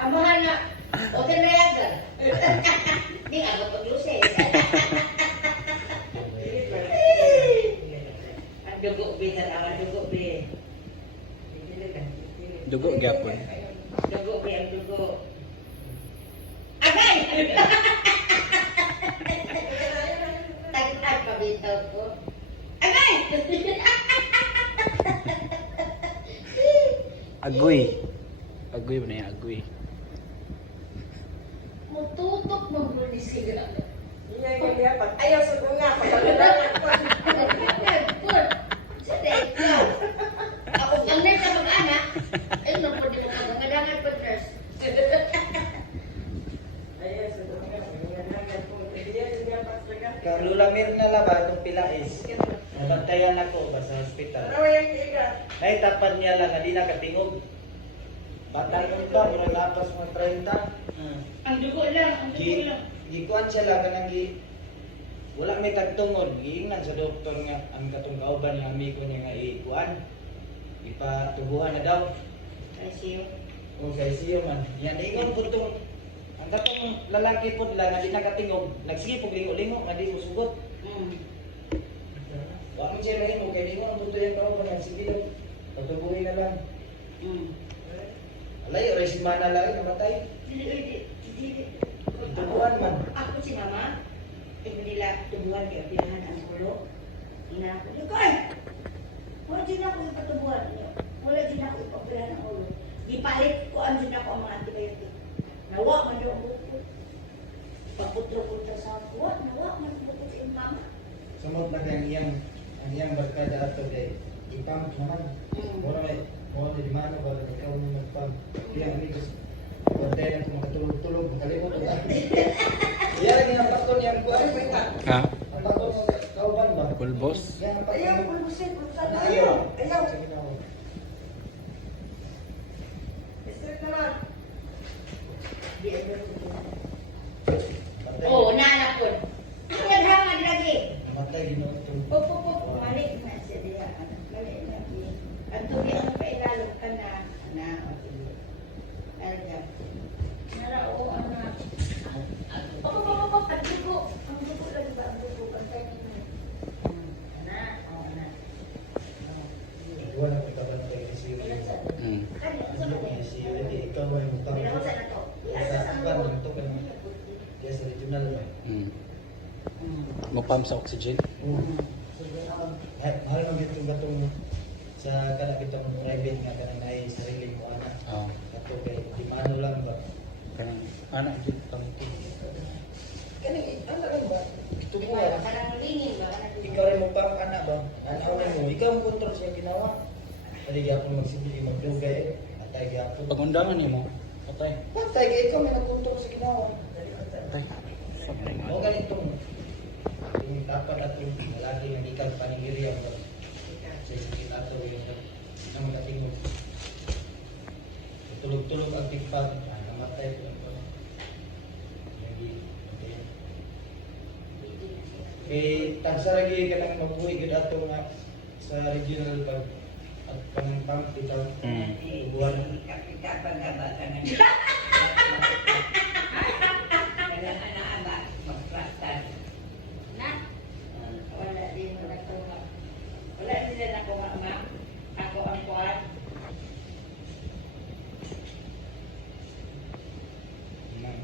Amahan na. Okay na yan, sir. Di ako pag-lusis. Ang dugo, bisan ang dugo, bi. Dugo gyapon. Dugo, bi, ang dugo. Agay! Tag-tag pa bitaw ko. Agay! Agoy. Agoy ba na yan? Agoy. Mututok mo muli sila. Ayaw sa bunga, pagkakalangan ko. Good. Sige, ikaw. Ako ganyan sa mag-anak. Ay, naku, di mo ka mangalangan pa, nurse. Ayaw sa bunga, pagkakalangan ko. Kang lulamir na laba itong pilais. Nabantayan ako ba sa hospital. Ano yung tiga? Naitapan niya lang na di nakatingog. Batang ba, mura lapas mo 30. Ang dugo lang, ang dugo lang. Gikuan siya lang kanang wala may tagtungod. Giingnan sa doktor nga ang katong kauban ng amigo niya nga ikuan. Ipatubuhan na daw. Ay, siyo. O kay siya man. Yan ingon po itong ang katong lalaki po lang na di nakatingog. Nagsige po lingo-lingo nga di mo sugot. Wa mo siya mahimo kay ingon po ito yung kauban nga sige daw. Patubuhin na lang. Alay, oray si Mana lang namatay. Dili. Tubuhan man. Ako si Mama. Ito nila tubuhan kaya pinahan ang ulo. Ina ako. Ikaw ay! Wala din ako ipatubuhan. Wala din ako ipapirahan ang ulo. Gipalit ko ang din ako ang mga antibiotic. Nawa man yung buko. Pagputlo-putlo sa ako. Nawa man yung buko sa iyong mama. Sumot na kang iyang barkada ato kay ipamp naman. Mura may di mana ba ikaw mo nagpamp. Kaya amigos. Pwede na kung makatulog-tulog, makalimot na. Iya lagi ang bakon yang kuha. Ha? Ang bakon mo kauban ba? Pulbos? Yan ang Ayaw, bakon mo. pulusin, pulusan. Ayaw. Ayaw. Sige na ako. Isip naman. Oo, naanak ko. Ang naghangad lagi. Namatay din ako itong. Pupupuk, malik na siya diya. Malik na siya. Ang tuloy ang pailalong ka na. O sige. Alga. Narao, anak. Ang dugo. Ang dugo lang ba? Ang dugo. Ang tayo na. Anak. Anak. Wala ko kabantay kasi yun. Hmm. Kasi yun, ikaw ay mutang. Pinakusa na to. Sa akan, ito ka naman. Kaya sa regional ba? Hmm. Mapam sa oxygen. Mahal mo dito gatong sa kana kitang private nga kanang ay sarili mo anak. Oo. Kato kay di mano lang ba? Kanang anak din pamiti. Kani ano lang ba? Ito mo Parang lingin ba? ikaw rin mo pang anak ba? Anaw na mo, ikaw mo kontrol siya ginawa. Kali gyapon magsibili magdugay atay gyapon. Pag undangan nimo, patay. Patay kay ikaw may nagkontrol sa ginawa. Patay. Sabay Mo man. ganitong yung dapat atong lalaki nga ikan paningiriya ba? Sa sakit ato yung na makatingog. Tulog-tulog ang tigpag, namatay ko lang po. Eh, tagsa lagi ka nang mabuhay gud ato nga sa regional pag at pang itaw. Hmm. Buwan. Na? Wala din mo nakuha. Wala din na nakuha, ma. Ako ang kuha.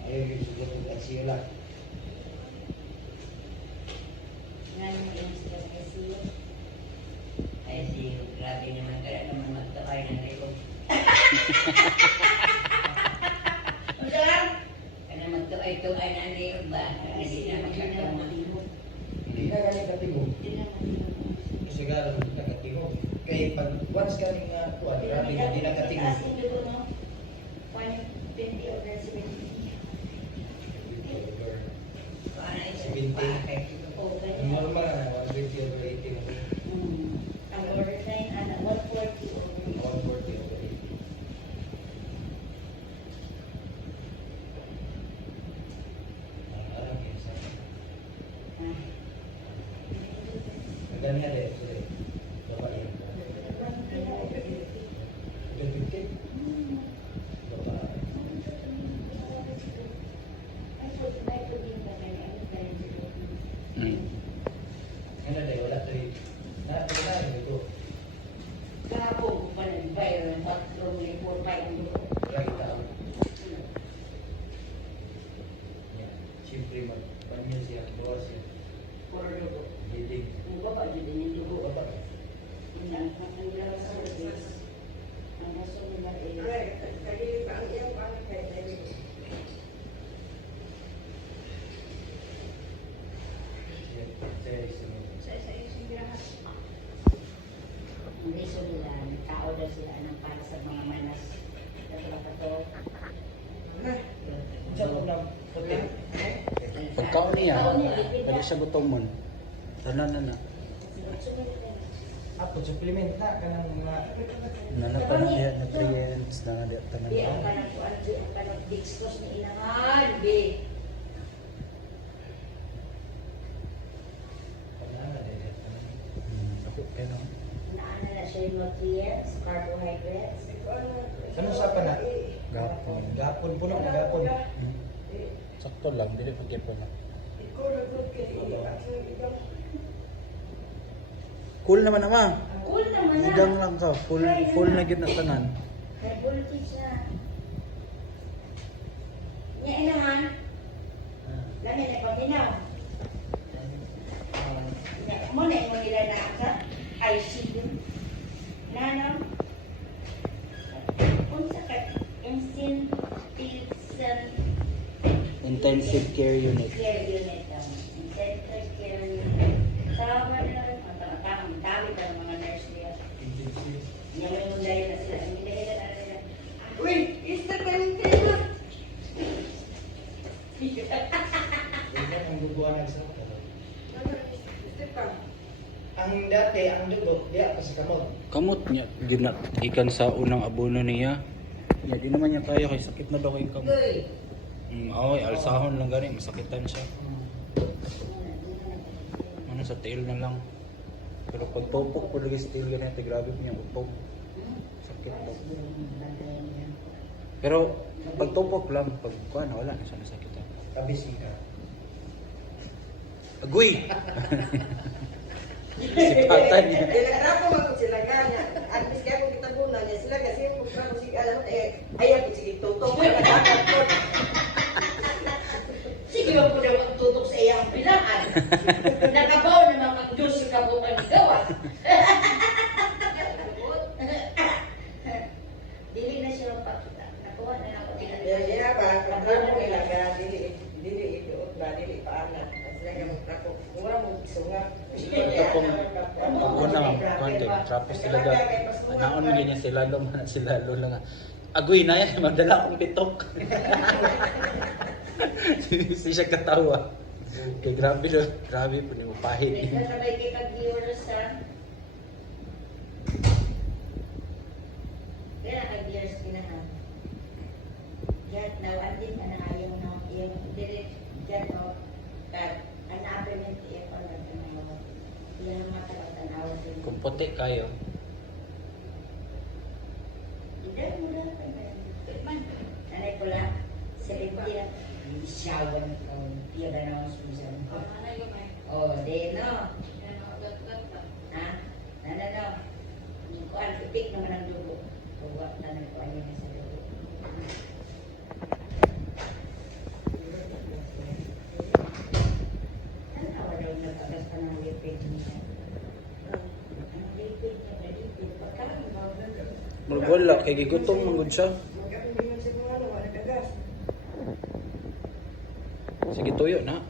Ayaw yung sugot at sila. Ngayon yung sila sa ICU. ICU, grabe naman kaya naman magtakay ng likod. Ang dalang? Kaya magtuay-tuay ng likod ba? Hindi na magkakama. Hindi na ganit katingog. Kasi gano'n nakatingog. Kaya pag once ka rin nga kuha, grabe na di nakatingog. Taas yung dugo, no? 120 over 70. Paano yung 70? pakay? Oo, Ang ganyan. normal na 120 over 80 na. Ang borderline, 140 over 140 over 80. Ang alam yun sa ang ganyan eh. Sorry. Bapak yun. Udah 50? Bapak. Buwas yun. Puro dugo. Bilig. Ang baba, dyan din yung dugo. Yun lang, ang nilabas sa service. Ang gusto nila Ay, kagili pa ang iyang pang kay David. ang reason nila, tao daw sila ng para sa mga manas. Kasi to, Diyan ko na puti. Pagkaon niya, pwede siya gutomon. Tanan na na. Ako, supplement na ka ng mga... Nanapan na diya nutrients, na diya tanan di ang na. kanang kuan, di ang kanang dextrose ni inangan, be. Ako, pero, Naana na siya yung nutrients, carbohydrates. Ano sa pa na? gapon. Gapon, puno na gapon. Sakto lang, dili pa gyapon na. Cool naman ama. Cool naman na. Idang lang ka, full na gyud na tanan. High voltage na. Niya inahan, lami na paginaw. Mo na yung nila na sa ICU. Nano? Unsa ka? Intensive care unit. Care unit. Intensive care unit. Sama na lang. Ang dami pa ng mga nurse niya. Niya may munday na sila. Hindi nila na nila. Uy, Easter Valentine na! Ikaw ang guguanan sa Ano, Easter pa? Ang dati, ang dugo, di ako sa kamot. Kamot niya, ikan sa unang abono niya. Ya, di naman niya kaya kay sakit na daw kay kamot. Uy! Ay, alsahon lang gani, masakitan siya. Ano sa tail na lang. Pero pag tupok po lagi sa tail ganito, grabe po niyang utog. Sakit po. Pero pag tupok lang, pag kuhan, wala na siya nasakitan. Kabising ka. Agoy! Sipatan niya. Kailangan ako mag sila kanya. At least kaya kung kita bunan niya sila kasi kung pa ko sige alam ayaw ko sige tutok kay nagakad ko. Sige mo po daw ang tutok sa iyang pilaan. Nakabaw naman ang Diyos sa kabukan ni gawa. Dili na siya magpakita. Nakuha na ako nila. Ya ba kontrako nila ga dili iduot ba dili paana. Sila nga kontrako. Mura mo sunga. Pag unang kuhan kay trapos sila ga. Naon mo ganyan sila lolo nga. Agoy na yan, magdala akong pitok. Siya katawa. Kay grabe do, grabe po ni mo pahit. Nagkasabay kay pag-viewers sa... Kaya naka-viewers kinahan. Diyan, nawandin ka na ayaw na yung direct diyan o ang na-applement iya pa lang tanawa. Iyan ang matalaw din. Kung puti kayo, Hindi mo na. Nanay ko lang, 70 na. Siyawan ko. Piya na naman susan. Oh, di no. Ha? No. Hindi ko ang ipik naman ang dugo. Huwag na ko ano na sa dugo. Ano daw nagkagas pa ng lipid niya? Ang lipid niya, lipid. Pagkain mo. wala, kay gigutom manggod siya. Magkapingan sa mga ano, wala kagas. Sige tuyo na.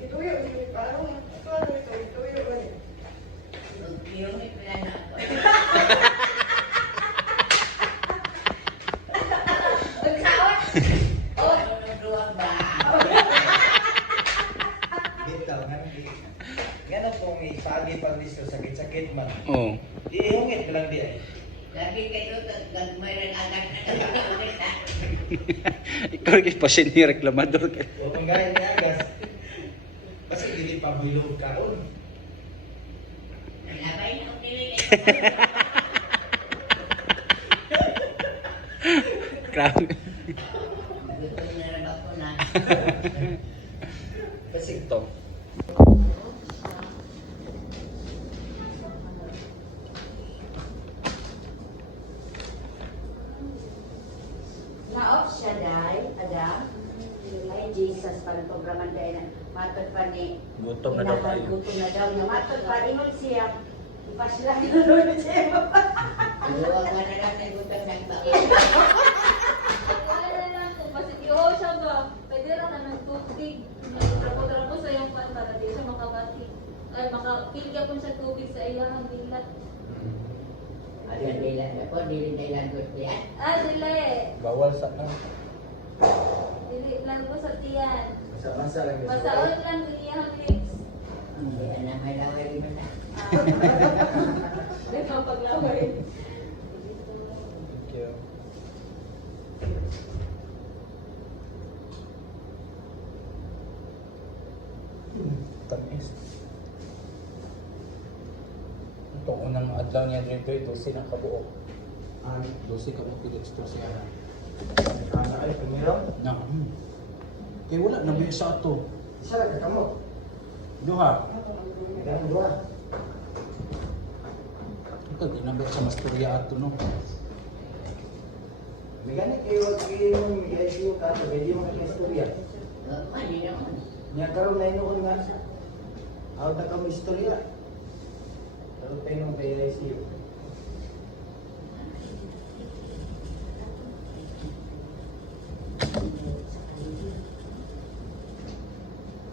Ito yun, parang ano ito yun ba niya? Yung ipila na ako. Pagsaot! Oh, nunduwag ba? Bitaw, ganun po may pagi-pag listo, sakit-sakit man. Oo. Ihungit mo lang di ay. Lagi kayo gagmay rin agad na ulit ha. Ikaw kay pasyente ni reklamador ka. O kung gaya ni Agas, kasi dili pa bilog karon. Labay na ang dili Grabe. gutom na rin ako na. Kasi Ito. Na-off siya, Day, Adam. Ay, Jesus, parang programan tayo na. Matod pa ni. Gutom na daw kayo. Gutom na daw niya. Matod pa, ingon siya. Ipasla ka na siya. Luwag ka na lang ng utang ng tao. Wala na lang kung pasitiho siya ba? Pwede rin na ng tubig. Trapo-trapo sa iyong pan para di siya makabati. Ay, makapilya po sa tubig sa iyang bilat. Ayan nila ako, dili nila gusto yan. Ah, dili. Bawal sa na. Dili lang po sa tiyan. Masa-masa lang. guys. Masaon lang ang iyang lips. Kaya na may laway mo na. May papaglaway. Thank you. Tamis. Ito unang adlaw niya dito, 12 na kabuo. Ah, 12 ka mo pilit siya. ana ay tumiraw. Na. Kaya wala na biyo sa ato. Isa lang ka mo. Duha. Ganun dua. Ito ginabot sa masturya ato no. May ganit kayo yung ICU ka, pwede mo ka istorya. Mali naman. Niya karon na inoon nga. Out na ka mo istorya. Karon tayo ng ICU.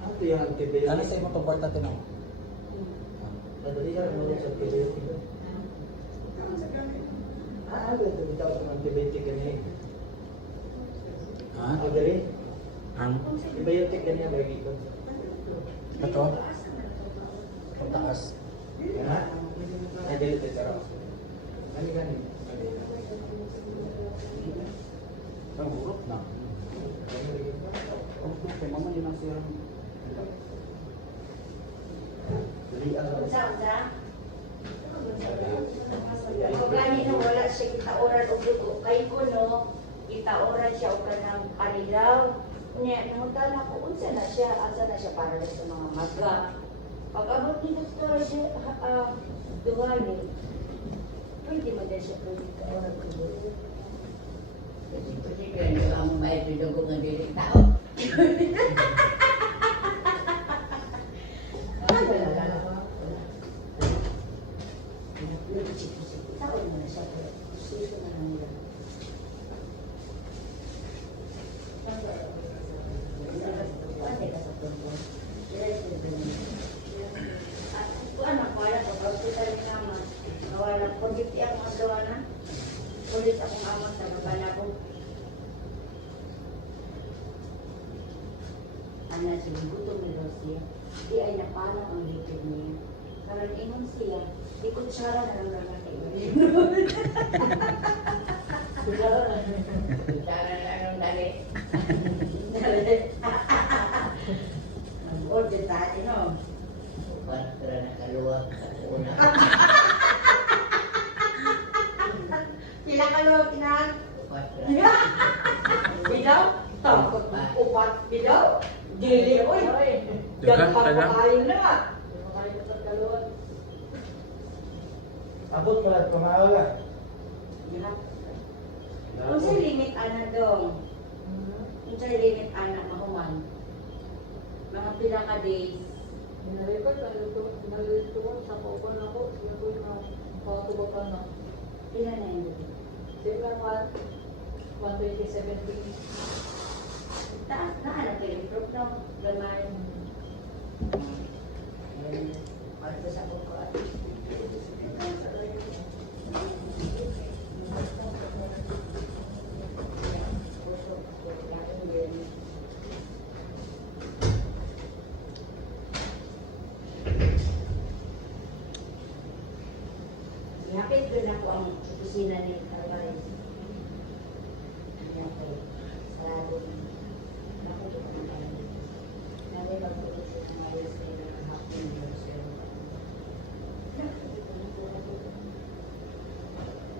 Ano yung antibiotic? Ano sa imo tong kwarta tinaw? Madali ka mo sa antibiotic. Ano ito bitaw sa antibiotic kanina? Ha? Ah, dali. Ang Antibiotic kanina bagi ko. ito? Pagtaas. Yan ha? Ay, dali tayo sarap. Gani gani. Ang hurot na. Oh, okay, mama yun ang siya. Dali ang Unsa? Kung gani na wala siya kitaoran o dugo. Kay ko no, kitaoran siya o kanang kanilaw. Niya, nangutan ako, unsa na siya, asa na siya para sa mga maga. Pag abot ni Dr. Duhani, pwede mo din siya pwede kitaoran o dugo. Kasi kaya nyo ang may pinugo ng dili tao. Ay, wala lang. Taon mo na siya, pero sito na lang nila. Pwede ka sa tumpon. At kuan ako, wala ko, hospital ni naman. Nawala, kulit ang mga gawa na. Kulit akong amang sa babana ko. Ana siya, gutom ni Rosia. Di ay napalang ang lipid niya. Karang ingon siya, di kutsara na lang naman kayo. Tara na nung dali. Nag-order tayo, no? Patra na kaluwag sa una. Pila ka lang kinahan? Patra. Bidaw? Takot na upat bidaw? Dili, oy! Dagan Dagpag ka lang. kayo na! abot mo lang kumawala. Kung sa limit ana dong, kung sa limit ana mahuman, mga pila ka days, pila na yun. Taas na, anak kayo, improve no? Lamay. Ano sa kuko at Yapit doon ako ang opisina ni Carvalho. Yapit. Sarado. Ako doon ang parang. Nabi pag-ulit ko sa mga yes kayo ng hapon doon sa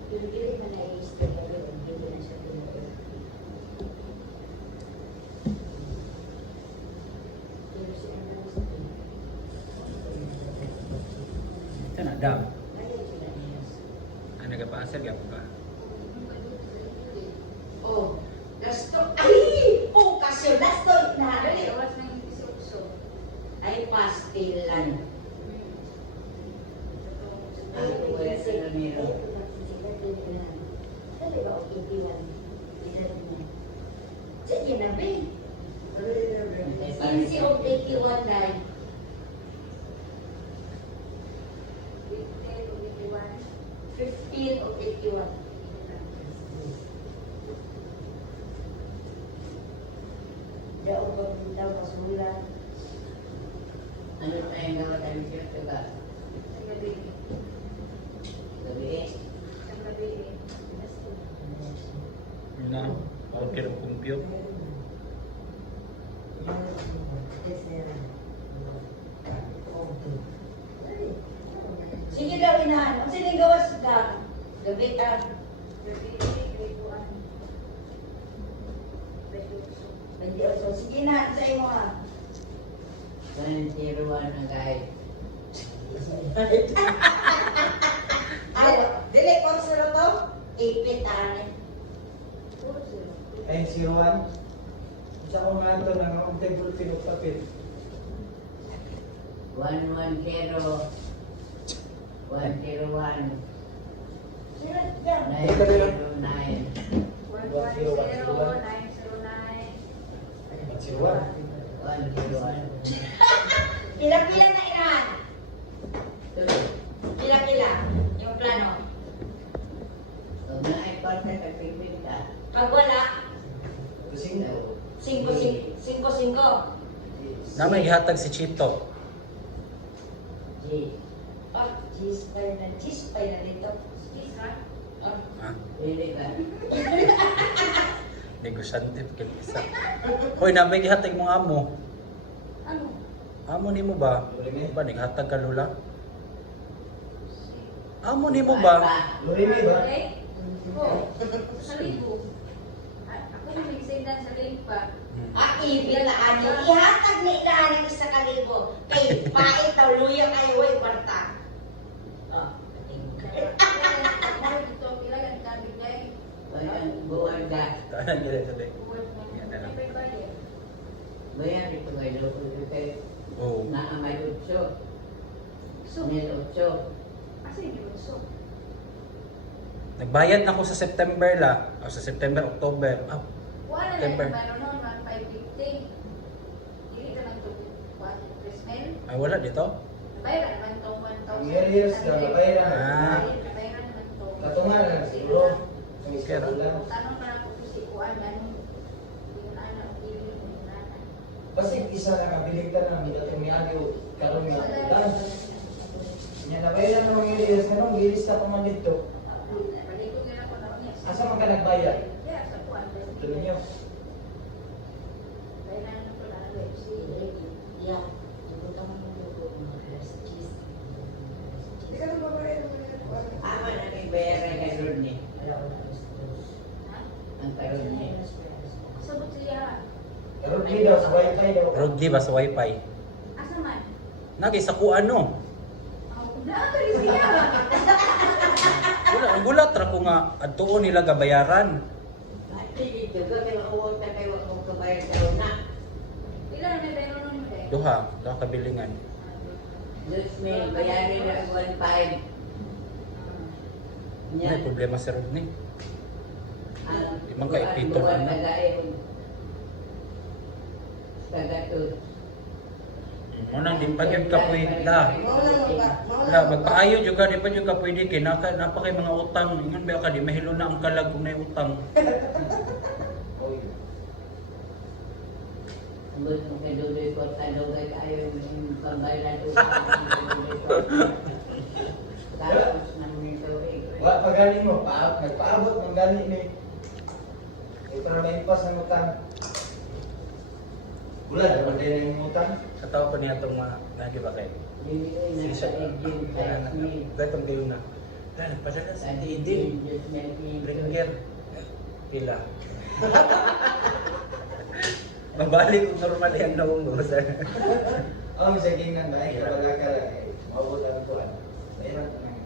Pili-pili ka na i-stay ka doon. Hindi na siya pinuwi. Pero si Ana sa pinuwi. Ito na, dam. Ayaw sila niya. Ano ka pa? Asal ka pa? Oh, gasto. Ay! Oh, kasyo, gasto. Nahari. Gawas ng iso-iso. Pilan. Ako wala sa namiro. Sabi ba, okay, Pilan. Sige na, be. Since yung 81 na, 15 of 81. Daw ba daw pasulan? Ano tayong gawa tayo siya ka? Gabi eh. Yun na. Okay ng kumpyo. Sige daw inahan. Ang sining gawas ka. Gabitan. So, sige na, sa imo ha. 101 ang kahit. Dili ko sa to. Ipit ane. Ay, si Juan. Isa ko nga ito na ang table pinupapit. 110. 101. Sino yan? 909. Si Juan. 101. Pila-pila na inahan. Pila-pila. Yung plano. Kung na-ipot na kapipita. Pag wala, Kusing. 5-5. Na may ihatag si Chito. G. Ah, cheese pie na dito. Cheese ha? Ah. Ha? Pili ka. Negosyante pa isa. Hoy, na may ihatag mong amo. Ano? Amo ni mo ba? Lurime. Ba naghatag ka lula? Amo ni mo ba? Lurime ba? Okay? Oo. Sa libo. Ako yung nagsendan sa libo. Ah, ibig na ano. Ihatag ni inahan ng isa kalibo. Kay pait daw, luya kayo, way, barta. Ah. Buwan ka. Tanan nila sabi. Bayan ito kayo. Lupos kayo. Oo. Naamay utso. So, Nil utso. asa yung so? Nagbayad na ako sa September la. O sa September, October. Ah, Wala na September. yung bayro noon, 1,550. Hindi ka lang ito, Christmas. ay wala dito. Bayra naman itong 1,000. Ang years na mabayran. Ah. Bayra naman ito. Katungan na siguro. Ang isa Pero- ulan. Tanong pa lang kung si Kuan, ganun. Yung anak, hindi yung nana. Basta isa na kabilig ka na. May datong may agyo. Karoon nga ulan. Nya nabayran na mga years. Kanong gilis ka pa man dito. Palikod nila ko na niya. Asa man ka nagbayad? Yeah, sa Kuan. Tuloy niyo. Bayra naman ko na si Yeah. Ibutang mo yung mga cheese. Di ka na babae naman yan. Ama na may bayaran ka doon ni. Wala ko na Ha? Ang karoon ni. Sabot siya. Karoon daw sa wifi daw. Rugdi ba sa wifi? Asa man? Nagi sa kuano. Naatoy siya. Wala, ang gulat ra ko nga adtuon nila gabayaran. Ate dito ka kay makuwag kayo kung kabayar ka na. Ilan na may bayro noon mo eh? Duha kabilingan. Diyos may bayarin na 1,500. May problema sa Rodney. Ang Di man ka ipito ka na. Kagatot. Mo nang di pa gyud ka pwede la. La magpaayo jud ka di pa jud ka pwede kay napa kay mga utang. Ingon ba ka di mahilo na ang kalag kung may utang. Oy. Ambot mo kay Dudoy ko talogay kayo yung pambayad ko. Tapos nang nito Wa pagaling mo pa nagpaabot ng galing ni. Ito na may pas ng utang. Wala dapat din yung utang. Katawa ko niya tong mga nagi ba kay. Hindi Siya na egin kaya na kay gatong kayo na. Dahil padala sa Didi. Bringer. Pila. Mabalik kung normal yung naungos. Ang saging nang dahil kapag ka maubot ang tuwan. Mayroon ka nang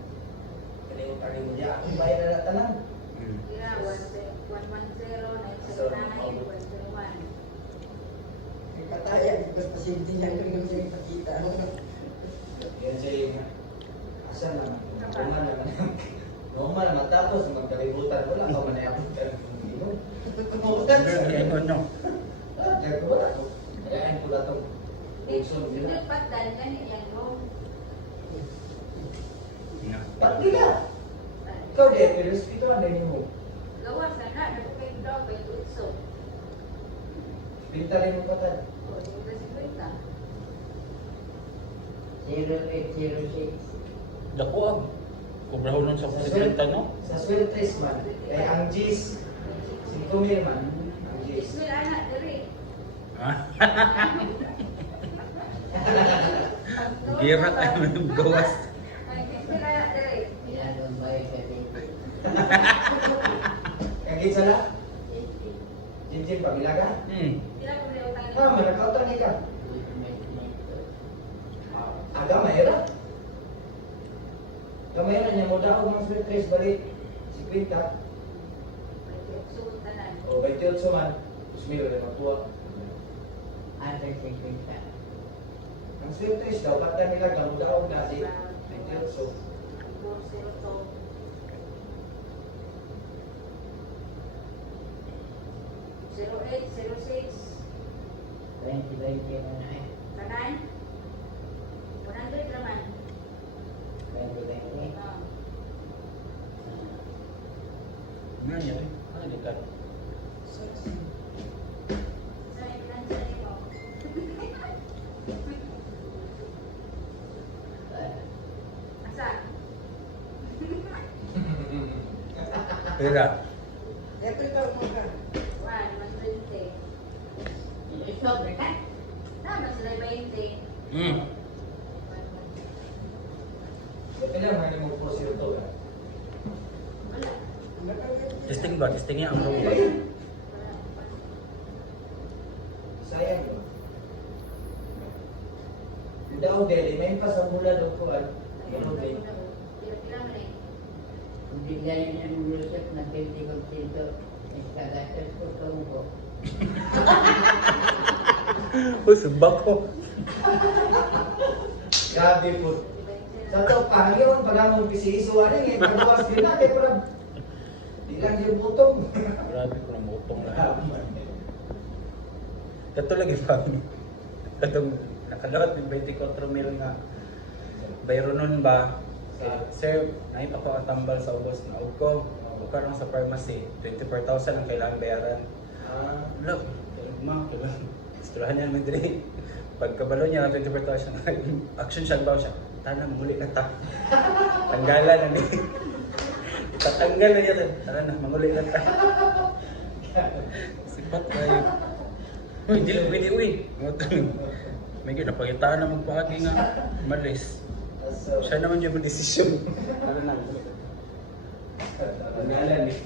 kanilang utang mo niya. Ang bayad na tanan. Ira, 110, 979, 101. Kataya, mas pasinti niya kung siya ipakita. Yan siya yung asa na. Normal naman tapos magkalibutan wala ka manayabutan kung inom. Kumutan sa Ano no? Kaya ko wala ko. Kayaan ko na itong puso Hindi nila. patdan yan yan mo. Nga. Ba't di ka? Ikaw din, pero spiritual din mo. Gawas na na, nagpapay daw pa ito itso. Pinta rin mo patad. O, hindi ko si Kwenta. 0806. Dako ang. Kubrahon nun sa presidenta no? Sa sweltres man, kaya ang G's, 5,000 man. Ang G's. Ismail anak, dali. Ha? Girat ay gawas. Ay, Ismail anak, dali. Pinadong bahay sa tingin. Kagit sala? Jim, pamilaga? Sila ko rin utang. Ah, manakautan ka. Aga, mahira. Kamera niya mo daw mga sweltres balik. 50. Sugot tanan. O 28 man. Usmiro na matuwa. Under 50. Ang sweltres daw, pata nila gamudaw na si 28. 0806 2020 na eh. Tanan 100 naman. 2020. Ah. Nga niya eh. Ano di ka? Sa financial mo. Asa? Pera. Ito ikaw mo ka. 120. Stop na ka? Tama sila 20. Kailangan man mo po siya to. Wala. Testing ba? Testing niya ang room. Sayang ba? Daw deli, may pa sa mula daw ko at Pila-pila man eh. Kung bigyan niya ng lusot na 50%, iskagatas ko ko. Uy, subak ko. Grabe po. Sa to, pangyon, pag ang pisiso, ano yung pagbawas din na, kaya pala, di lang yung butong. Grabe ko na mutong na. Kato lagi pa. Katong nakalawat ng 24 mil nga. Bayro nun ba? Sir, nakita ko ang tambal sa ubos na ko. Bukarang sa pharmacy, 24,000 ang kailangan bayaran. Look, ma, diba? Isturahan niya naman din. Pagkabalo niya, 24,000. Action shot ba siya? Tana, muli na ta. Tanggalan na niya. Itatanggal na niya. Tara na, manguli na ta. Sipat kayo. Uy, di pwede, uy. May ginapagitaan na magpahagi nga. Malis. Siya naman yung desisyon. Ano na? Tanggalan eh.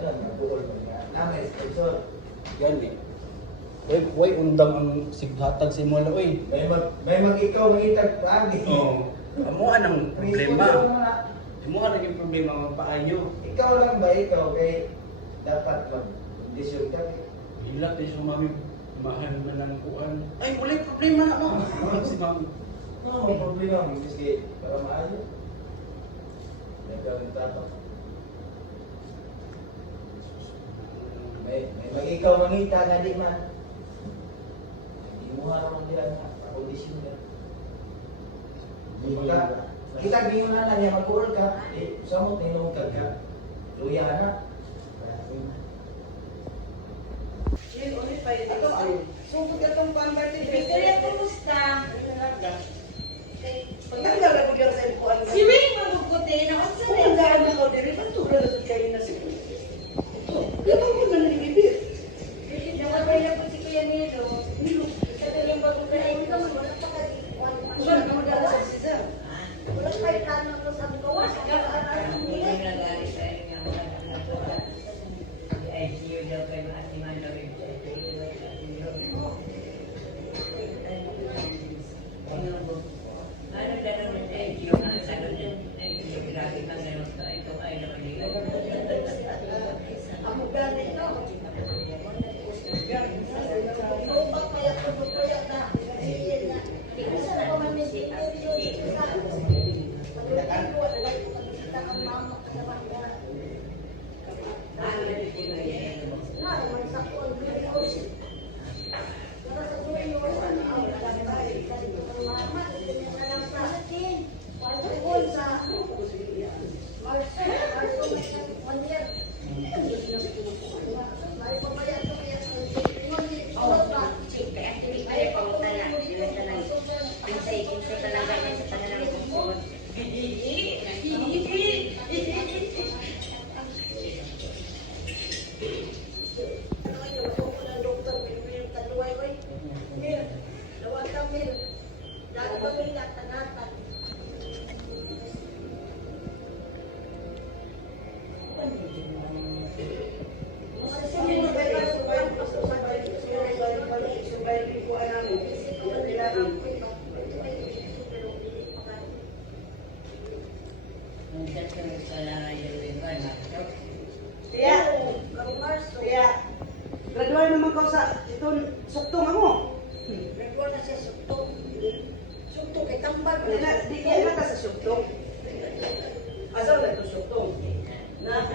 Alam mo, buol mo nga. Namay, sponsor. Yan eh. Uy, undang ang sighatag si Mola, uy. May mag-ikaw, mag-itag paagi. Oo. Amuan ang May problema. sponsor mo na. Amuan ang problema mga paayo. Ikaw lang ba, ikaw, kay dapat mag-desisyon ka. Ilat eh sa mami, mahal man lang kuan. Ay, wala problema na mo. Si mami. Ano ang problema mo? Kasi para maayo. Nagkawin tapak. May mag-ikaw mangita nga di man. Hindi mo harap diyan ang kondisyon niya. Kita bingon na lang yan, mag-uol ka. Samot ninungkag ka. Luya na. Sungkot ka itong pambartin. Victoria, kumusta? Pagtanggal na bigyan sa ipuan. Si Wing magugutin. Ako sa Saan ang daan na kao diri? Ba't tulad na kayo na siya? Gabang mo na nalibibir. Nakabay na po si Kuya Nilo. Sa talang bagong kain ka, wala pa ka. Saan ka magdala sa sisa? Wala pa kayo tanong ko sa gawas. Hindi nag-aari tayo nga mga natuwa. Di ICU daw kayo maatiman na rin sa ICU. Ano daw ng ICU? Ang sagot ng ICU, grabe man ganun sa ito ay naman nila. Ang gani pamilya, tanatan. Minsan kami sa yung iba na. Gradual naman ka sa itong suktong mo. Di kaya na ka sa suktong. Asa na ito suktong? Na